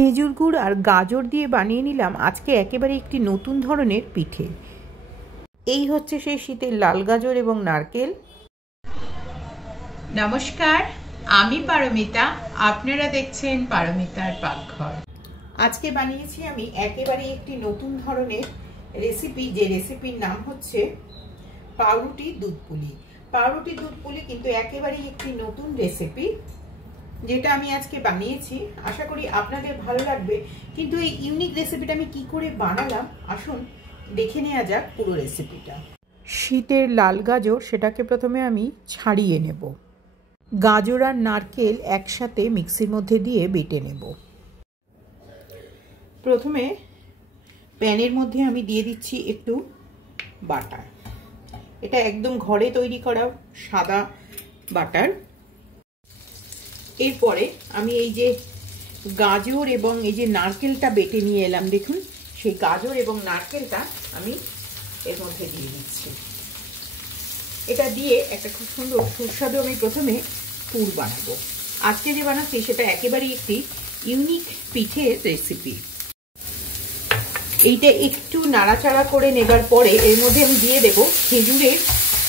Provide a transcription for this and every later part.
খেজুর গুড় আর গাজর দিয়ে বানিয়ে নিলাম আজকে একেবারে একটি নতুন ধরনের পিঠে। এই হচ্ছে সেই শীতের লাল গাজর এবং নারকেল। নমস্কার, আমি পারমিতা, আপনারা দেখছেন পারমিতার পাকঘর। আজকে বানিয়েছি আমি একেবারে একটি নতুন ধরনের রেসিপি, যে রেসিপির নাম হচ্ছে পাউরুটি দুধ পুলি। পাউরুটি দুধ পুলি কিন্তু একেবারেই একটি নতুন রেসিপি, যেটা আমি আজকে বানিয়েছি। আশা করি আপনাদের ভালো লাগবে। কিন্তু এই ইউনিক রেসিপিটা আমি কি করে বানালাম আসুন দেখে নেওয়া যাক পুরো রেসিপিটা। শীতের লাল গাজর, সেটাকে প্রথমে আমি ছাড়িয়ে নেব। গাজর আর নারকেল একসাথে মিক্সির মধ্যে দিয়ে বেটে নেব। প্রথমে প্যানের মধ্যে আমি দিয়ে দিচ্ছি একটু বাটার। এটা একদম ঘরে তৈরি করা সাদা বাটার। এরপরে আমি এই যে গাজর এবং এই যে নারকেলটা বেটে নিয়ে এলাম, দেখুন সেই গাজর এবং নারকেলটা আমি এর মধ্যে দিয়ে দিচ্ছি। এটা দিয়ে একটা খুব সুন্দর সুস্বাদু আমি প্রথমে পুর বানাবো। আজকে যে বানাচ্ছি সেটা একেবারেই একটি ইউনিক পিঠের রেসিপি। এইটা একটু নাড়াচাড়া করে নেবার পরে এর মধ্যে আমি দিয়ে দেব খেজুরের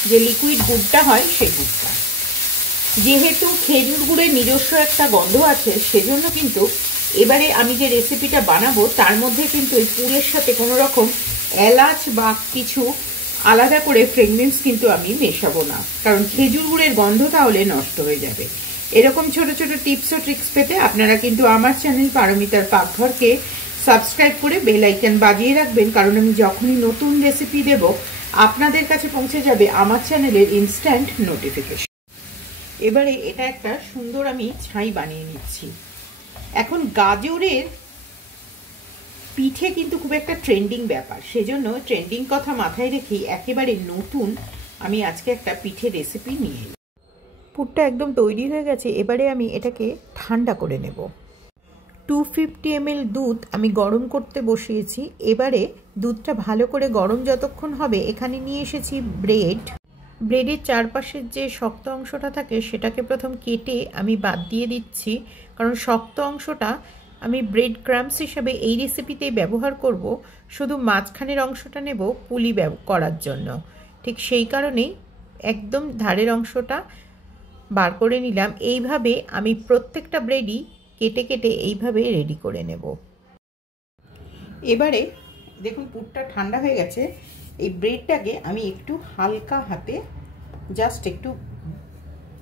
যে লিকুইড গুড়টা হয় সেই গুড়টা। যেহেতু খেজুর গুড়ের নিজস্ব একটা গন্ধ আছে, সেজন্য কিন্তু এবারে আমি যে রেসিপিটা বানাবো তার মধ্যে কিন্তু এই পুরের সাথে কোনো রকম এলাচ বা কিছু আলাদা করে ফ্রেগরেন্স কিন্তু আমি মেশাবো না, কারণ খেজুর গুড়ের গন্ধ তাহলে নষ্ট হয়ে যাবে। এরকম ছোট ছোট টিপস ও ট্রিক্স পেতে আপনারা কিন্তু আমার চ্যানেল পারমিতার পাকঘরকে সাবস্ক্রাইব করে বেল আইকন বাজিয়ে রাখবেন, কারণ আমি যখনই নতুন রেসিপি দেব আপনাদের কাছে পৌঁছে যাবে আমার চ্যানেলের ইনস্ট্যান্ট নোটিফিকেশন। এবারে এটা একটা সুন্দর আমি ছাই বানিয়ে নিচ্ছি। এখন গাজরের পিঠে কিন্তু খুব একটা ট্রেন্ডিং ব্যাপার, সেজন্য ট্রেন্ডিং কথা মাথায় রেখেই একেবারে নতুন আমি আজকে একটা পিঠে রেসিপি নিয়ে এলাম। পুরটা একদম তৈরি হয়ে গেছে। এবারে আমি এটাকে ঠান্ডা করে নেব। 250 ml দুধ আমি গরম করতে বসিয়েছি। এবারে দুধটা ভালো করে গরম যতক্ষণ হবে, এখানে নিয়ে এসেছি ব্রেড। ব্রেডের চারপাশের যে শক্ত অংশটা থাকে সেটাকে প্রথম কেটে আমি বাদ দিয়ে দিচ্ছি, কারণ শক্ত অংশটা আমি ব্রেড ক্রাম্পস হিসাবে এই রেসিপিতেই ব্যবহার করব। শুধু মাঝখানের অংশটা নেব পুলি করার জন্য। ঠিক সেই কারণেই একদম ধারের অংশটা বার করে নিলাম। এইভাবে আমি প্রত্যেকটা ব্রেডই কেটে কেটে এইভাবে রেডি করে নেব। এবারে দেখুন পুরটা ঠান্ডা হয়ে গেছে। এই ব্রেডটাকে আমি একটু হালকা হাতে জাস্ট একটু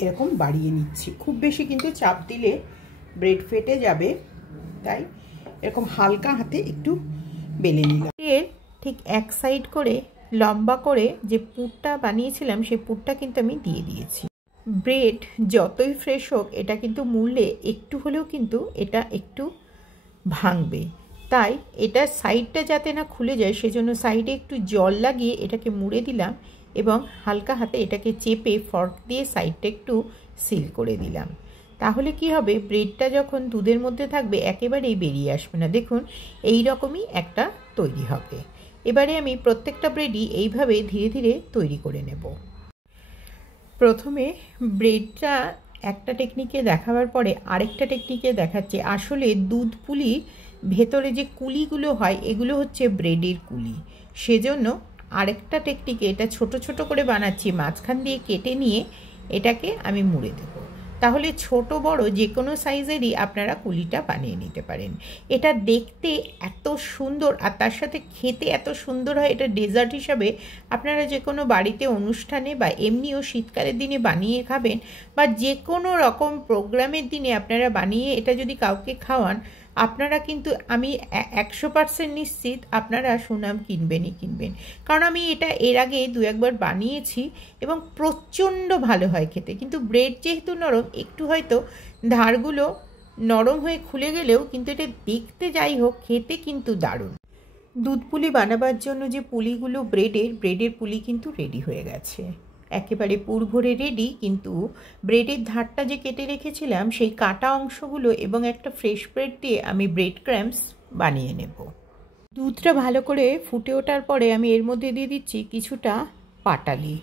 এরকম বাড়িয়ে নিচ্ছি। খুব বেশি কিন্তু চাপ দিলে ব্রেড ফেটে যাবে, তাই এরকম হালকা হাতে একটু বেলে নিলাম। এর ঠিক এক সাইড করে লম্বা করে যে পুরটা বানিয়েছিলাম সেই পুরটা কিন্তু আমি দিয়ে দিয়েছি। ব্রেড যতই ফ্রেশ হোক, এটা কিন্তু মুড়লে একটু হলেও কিন্তু এটা একটু ভাঙবে, তাই এটা সাইডটা যাতে না খুলে যায় সেজন্য সাইডে একটু জল লাগিয়ে এটাকে মুড়ে দিলাম এবং হালকা হাতে এটাকে চেপে ফর্ক দিয়ে সাইডটা একটু সিল করে দিলাম। তাহলে কি হবে, ব্রেডটা যখন দুধের মধ্যে থাকবে একেবারেই বেরিয়ে আসবে না। দেখুন এই রকমই একটা তৈরি হবে। এবারে আমি প্রত্যেকটা ব্রেডই এইভাবে ধীরে ধীরে তৈরি করে নেব। প্রথমে ব্রেডটা একটা টেকনিকে দেখাবার পরে আরেকটা টেকনিকে দেখাচ্ছে। আসলে দুধ পুলি ভেতরে যে কুলিগুলো হয় এগুলো হচ্ছে ব্রেডের কুলি, সেজন্য আরেকটা টেকনিকে এটা ছোট ছোট করে বানাচ্ছি। মাঝখান দিয়ে কেটে নিয়ে এটাকে আমি মুড়ে দেব। তাহলে ছোট বড় যে কোনো সাইজেরই আপনারা কুলিটা বানিয়ে নিতে পারেন। এটা দেখতে এত সুন্দর আর তার সাথে খেতে এত সুন্দর হয়। এটা ডেজার্ট হিসাবে আপনারা যে কোনো বাড়িতে অনুষ্ঠানে বা এমনিও শীতকালের দিনে বানিয়ে খাবেন, বা যে কোনো রকম প্রোগ্রামের দিনে আপনারা বানিয়ে এটা যদি কাউকে খাওয়ান, আপনারা কিন্তু আমি 100% নিশ্চিত আপনারা সুনাম কিনবেন। কারণ আমি এটা এর আগে দু একবার বানিয়েছি এবং প্রচণ্ড ভালো হয় খেতে। কিন্তু ব্রেড যেহেতু নরম, একটু হয়তো ধারগুলো নরম হয়ে খুলে গেলেও কিন্তু এটা দেখতে যাই হোক, খেতে কিন্তু দারুণ। দুধ পুলি বানাবার জন্য যে পুলিগুলো ব্রেডের পুলি কিন্তু রেডি হয়ে গেছে, একেবারে পুর ভরে রেডি। কিন্তু ব্রেডের ধারটা যে কেটে রেখেছিলাম সেই কাটা অংশগুলো এবং একটা ফ্রেশ ব্রেড দিয়ে আমি ব্রেড ক্রাম্পস বানিয়ে নেব। দুধটা ভালো করে ফুটে ওঠার পরে আমি এর মধ্যে দিয়ে দিচ্ছি কিছুটা পাটালি।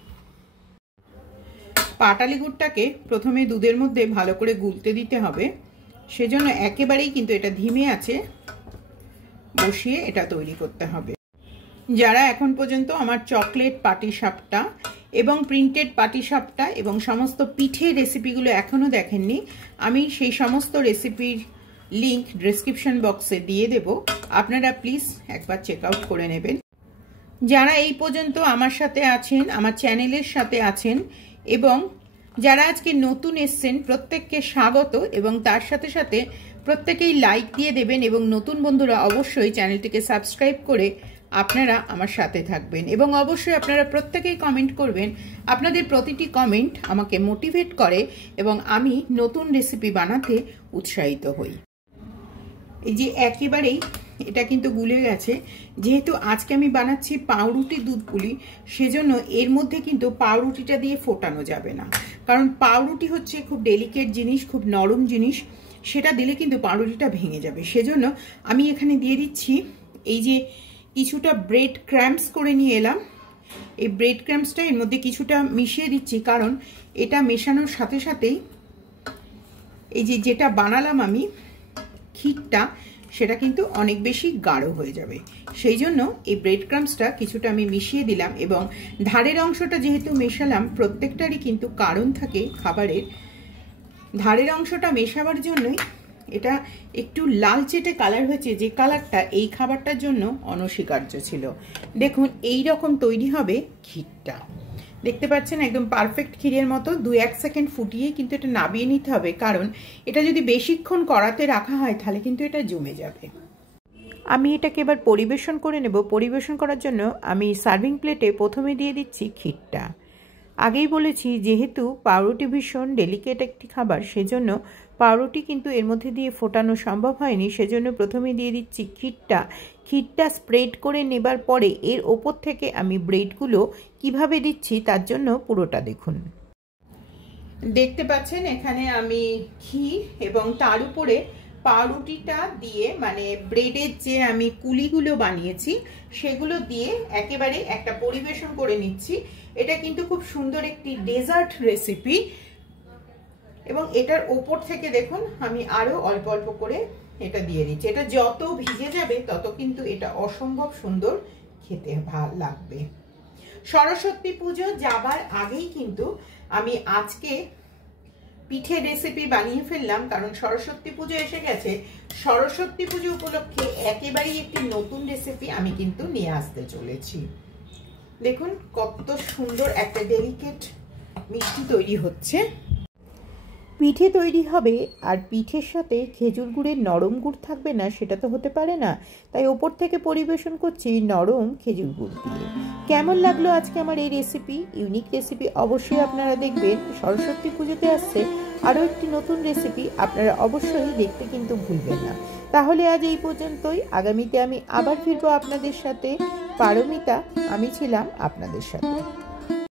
পাটালি গুড়টাকে প্রথমে দুধের মধ্যে ভালো করে গুলতে দিতে হবে। সেজন্য একেবারেই কিন্তু এটা ধিমে আছে বসিয়ে এটা তৈরি করতে হবে। যারা এখন পর্যন্ত আমার চকলেট পাটিসাপটা এবং প্রিন্টেড পাটিসাপটা এবং সমস্ত পিঠে রেসিপিগুলো এখনও দেখেননি, আমি সেই সমস্ত রেসিপির লিংক ডেসক্রিপশন বক্সে দিয়ে দেব, আপনারা প্লিজ একবার চেক আউট করে নেবেন। যারা এই পর্যন্ত আমার সাথে আছেন, আমার চ্যানেলের সাথে আছেন এবং যারা আজকে নতুন এসছেন, প্রত্যেককে স্বাগত এবং তার সাথে সাথে প্রত্যেকেই লাইক দিয়ে দেবেন এবং নতুন বন্ধুরা অবশ্যই চ্যানেলটিকে সাবস্ক্রাইব করে আপনারা আমার সাথে থাকবেন এবং অবশ্যই আপনারা প্রত্যেকেই কমেন্ট করবেন। আপনাদের প্রতিটি কমেন্ট আমাকে মোটিভেট করে এবং আমি নতুন রেসিপি বানাতে উৎসাহিত হই। এই যে একেবারেই এটা কিন্তু গুলে গেছে, যেহেতু আজকে আমি বানাচ্ছি পাউরুটি দুধ পুলি, সেজন্য এর মধ্যে কিন্তু পাউরুটিটা দিয়ে ফোটানো যাবে না, কারণ পাউরুটি হচ্ছে খুব ডেলিকেট জিনিস, খুব নরম জিনিস, সেটা দিলে কিন্তু পাউরুটিটা ভেঙে যাবে। সেজন্য আমি এখানে দিয়ে দিচ্ছি এই যে কিছুটা ব্রেড ক্র্যাম্পস করে নিয়ে এলাম। এই ব্রেড ক্র্যাম্পসটা এর মধ্যে কিছুটা মিশিয়ে দিচ্ছি, কারণ এটা মেশানোর সাথে সাথেই এই যে যেটা বানালাম আমি ক্ষীরটা, সেটা কিন্তু অনেক বেশি গাঢ় হয়ে যাবে। সেই জন্য এই ব্রেড ক্রাম্পসটা কিছুটা আমি মিশিয়ে দিলাম এবং ধারের অংশটা যেহেতু মেশালাম, প্রত্যেকটারই কিন্তু কারণ থাকে খাবারের। ধারের অংশটা মেশাবার জন্যই এটা একটু লালচেটে কালার হয়েছে, যে কালারটা এই খাবারটার জন্য অনস্বীকার্য ছিল। দেখুন এই রকম তৈরি হবে ক্ষীরটা, দেখতে পাচ্ছেন একদম পারফেক্ট ক্ষীরের মতো। 2-1 সেকেন্ড ফুটিয়ে কিন্তু এটা নাবিয়ে নিতে হবে, কারণ এটা যদি বেশিক্ষণ কড়াতে রাখা হয় তাহলে কিন্তু এটা জমে যাবে। আমি এটাকে এবার পরিবেশন করে নেব। পরিবেশন করার জন্য আমি সার্ভিং প্লেটে প্রথমে দিয়ে দিচ্ছি ক্ষীরটা। আগেই বলেছি যেহেতু পাউরুটি ভীষণ ডেলিকেট একটি খাবার, সেজন্য পাউরুটি কিন্তু এর মধ্যে দিয়ে ফোটানো সম্ভব হয়নি, সেজন্য প্রথমে দিয়ে দিচ্ছি ক্ষীরটা। ক্ষীরটা স্প্রেড করে নেবার পরে এর ওপর থেকে আমি ব্রেডগুলো কিভাবে দিচ্ছি তার জন্য পুরোটা দেখুন। দেখতে পাচ্ছেন এখানে আমি ক্ষীর এবং তার উপরে পাউরুটিটা দিয়ে, মানে ব্রেডের যে আমি কুলিগুলো বানিয়েছি সেগুলো দিয়ে একেবারে একটা পরিবেশন করে নিচ্ছি। এটা কিন্তু খুব সুন্দর একটি ডেজার্ট রেসিপি এবং এটার ওপর থেকে দেখুন আমি আরো অল্প অল্প করে এটা দিয়ে দিচ্ছি। এটা যত ভিজে যাবে তত কিন্তু এটা অসম্ভব সুন্দর খেতে ভালো লাগবে। সরস্বতী পুজো যাবার আগেই কিন্তু আমি আজকে পিঠে রেসিপি বানিয়ে ফেললাম, কারণ সরস্বতী পুজো এসে গেছে। সরস্বতী পুজো উপলক্ষে একেবারেই একটি নতুন রেসিপি আমি কিন্তু নিয়ে আসতে চলেছি। দেখুন কত সুন্দর একটা ডেলিকেট মিষ্টি তৈরি হচ্ছে। পিঠে তৈরি হবে আর পিঠের সাথে খেজুর গুড়ের নরম গুড় থাকবে না, সেটা তো হতে পারে না। তাই ওপর থেকে পরিবেশন করছি নরম খেজুর গুড় দিয়ে। কেমন লাগলো আজকে আমার এই রেসিপি, ইউনিক রেসিপি? অবশ্যই আপনারা দেখবেন। সরস্বতী পুজোতে আসছে আরও একটি নতুন রেসিপি, আপনারা অবশ্যই দেখতে কিন্তু ভুলবেন না। তাহলে আজ এই পর্যন্তই। আগামীতে আমি আবার ফিরবো আপনাদের সাথে। পারমিতা, আমি ছিলাম আপনাদের সাথে।